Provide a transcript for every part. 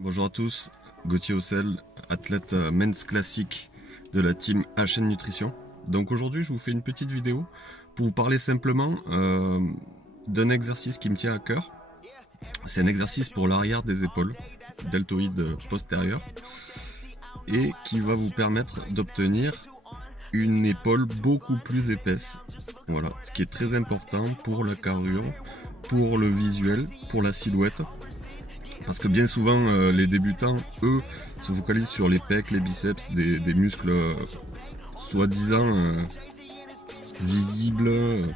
Bonjour à tous, Gauthier Ossel, athlète men's classique de la team HN Nutrition. Donc aujourd'hui je vous fais une petite vidéo pour vous parler simplement d'un exercice qui me tient à cœur. C'est un exercice pour l'arrière des épaules, deltoïde postérieur, et qui va vous permettre d'obtenir une épaule beaucoup plus épaisse. Voilà, ce qui est très important pour la carrure, pour le visuel, pour la silhouette. Parce que bien souvent, les débutants, eux, se focalisent sur les pecs, les biceps, des muscles soi-disant visibles.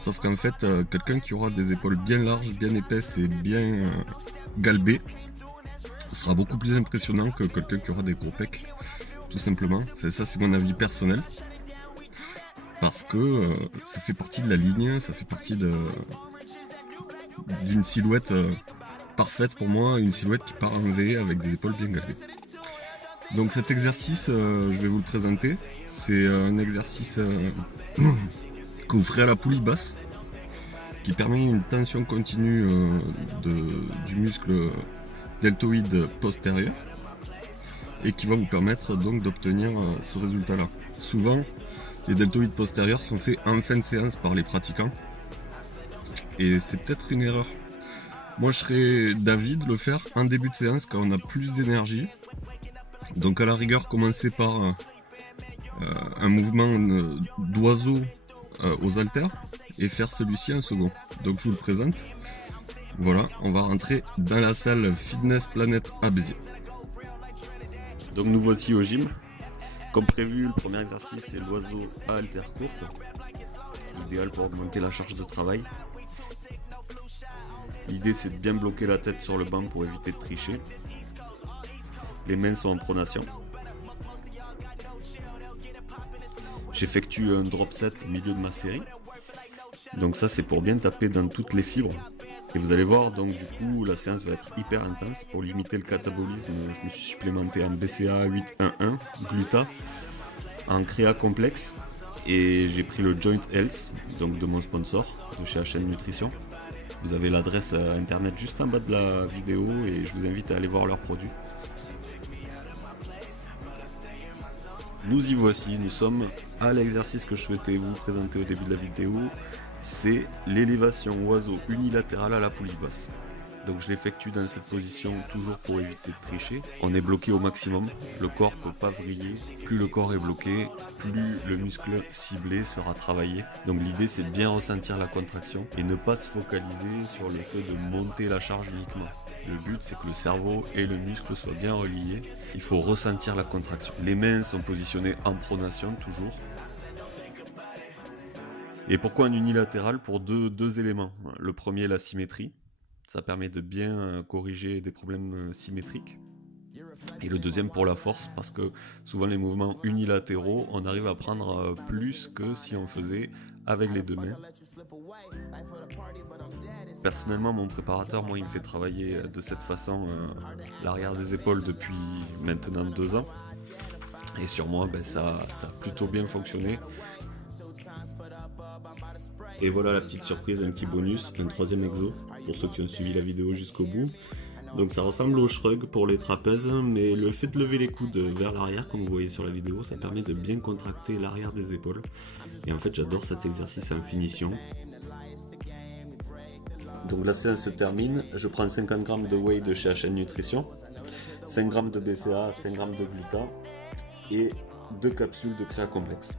Sauf qu'en fait, quelqu'un qui aura des épaules bien larges, bien épaisses et bien galbées sera beaucoup plus impressionnant que quelqu'un qui aura des gros pecs, tout simplement. Ça, c'est mon avis personnel. Parce que ça fait partie de la ligne, ça fait partie d'une silhouette parfaite pour moi, une silhouette qui part en V avec des épaules bien galbées. Donc cet exercice, je vais vous le présenter. C'est un exercice que vous ferez à la poulie basse, qui permet une tension continue du muscle deltoïde postérieur et qui va vous permettre donc d'obtenir ce résultat-là. Souvent, les deltoïdes postérieurs sont faits en fin de séance par les pratiquants et c'est peut-être une erreur. Moi je serais d'avis de le faire en début de séance quand on a plus d'énergie. Donc à la rigueur, commencer par un mouvement d'oiseau aux haltères et faire celui-ci en second. Donc je vous le présente. Voilà, on va rentrer dans la salle Fitness Planet à Béziers. Donc nous voici au gym. Comme prévu, le premier exercice c'est l'oiseau à haltères courtes. Idéal pour augmenter la charge de travail. L'idée c'est de bien bloquer la tête sur le banc pour éviter de tricher. Les mains sont en pronation. J'effectue un drop set au milieu de ma série. Donc ça c'est pour bien taper dans toutes les fibres. Et vous allez voir, donc du coup la séance va être hyper intense. Pour limiter le catabolisme, je me suis supplémenté en BCA 811 Gluta, en créa complexe. Et j'ai pris le Joint Health, donc de mon sponsor, de chez HN Nutrition. Vous avez l'adresse internet juste en bas de la vidéo et je vous invite à aller voir leurs produits. Nous y voici, nous sommes à l'exercice que je souhaitais vous présenter au début de la vidéo. C'est l'élévation oiseau unilatérale à la poulie basse. Donc je l'effectue dans cette position toujours pour éviter de tricher. On est bloqué au maximum, le corps ne peut pas vriller. Plus le corps est bloqué, plus le muscle ciblé sera travaillé. Donc l'idée c'est de bien ressentir la contraction et ne pas se focaliser sur le fait de monter la charge uniquement. Le but c'est que le cerveau et le muscle soient bien reliés. Il faut ressentir la contraction. Les mains sont positionnées en pronation toujours. Et pourquoi un unilatéral? Pour deux éléments. Le premier, la symétrie. Ça permet de bien corriger des problèmes symétriques. Et le deuxième pour la force, parce que souvent les mouvements unilatéraux, on arrive à prendre plus que si on faisait avec les deux mains. Personnellement, mon préparateur, moi, il me fait travailler de cette façon l'arrière des épaules depuis maintenant 2 ans. Et sur moi, ça a plutôt bien fonctionné. Et voilà la petite surprise, un petit bonus, un troisième exo, pour ceux qui ont suivi la vidéo jusqu'au bout. Donc ça ressemble au shrug pour les trapèzes, mais le fait de lever les coudes vers l'arrière, comme vous voyez sur la vidéo, ça permet de bien contracter l'arrière des épaules. Et en fait j'adore cet exercice en finition. Donc la séance se termine, je prends 50 g de whey de chez HN Nutrition, 5 g de BCA, 5 g de Gluta et 2 capsules de créa complexe.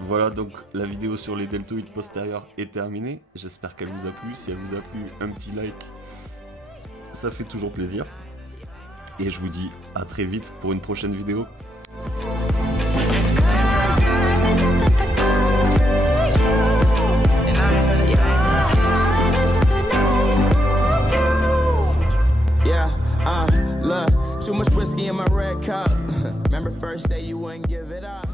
Voilà, donc la vidéo sur les deltoïdes postérieurs est terminée. J'espère qu'elle vous a plu. Si elle vous a plu, un petit like, ça fait toujours plaisir. Et je vous dis à très vite pour une prochaine vidéo. Too much whiskey in my red cup. Remember first day you wouldn't give it up.